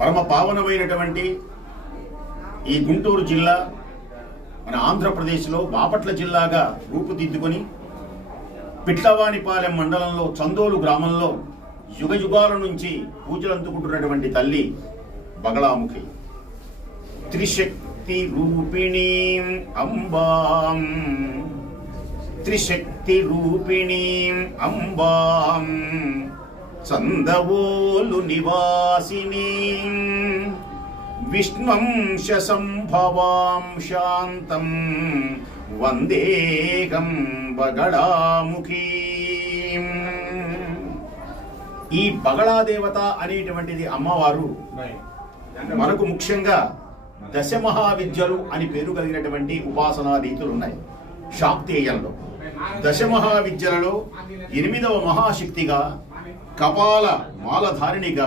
పరమ పావనమైనటువంటి ఈ గుంటూరు జిల్లా మన ఆంధ్రప్రదేశ్లో బాపట్ల జిల్లాగా రూపుదిద్దుకొని పిట్లవానిపాలెం మండలంలో చందోలు గ్రామంలో యుగయుగాల నుంచి పూజలు అందుకుంటున్నటువంటి తల్లి బగళాముఖి. త్రిశక్తి రూపిణీం అంబాం, త్రిశక్తి రూపిణీం అంబాం, చందవోలు నివాసినీం, విష్ణుంశ సంభవాం శాంతం వందేహం బగళాముఖీం. ఈ బగళాదేవత అనేటువంటిది అమ్మవారు మనకు ముఖ్యంగా దశమహావిద్యలు అని పేరు కలిగినటువంటి ఉపాసనా రీతులు ఉన్నాయి. శాక్తేయంలో దశమహావిద్యలలో 8వ మహాశక్తిగా కపాల మాలధారిణిగా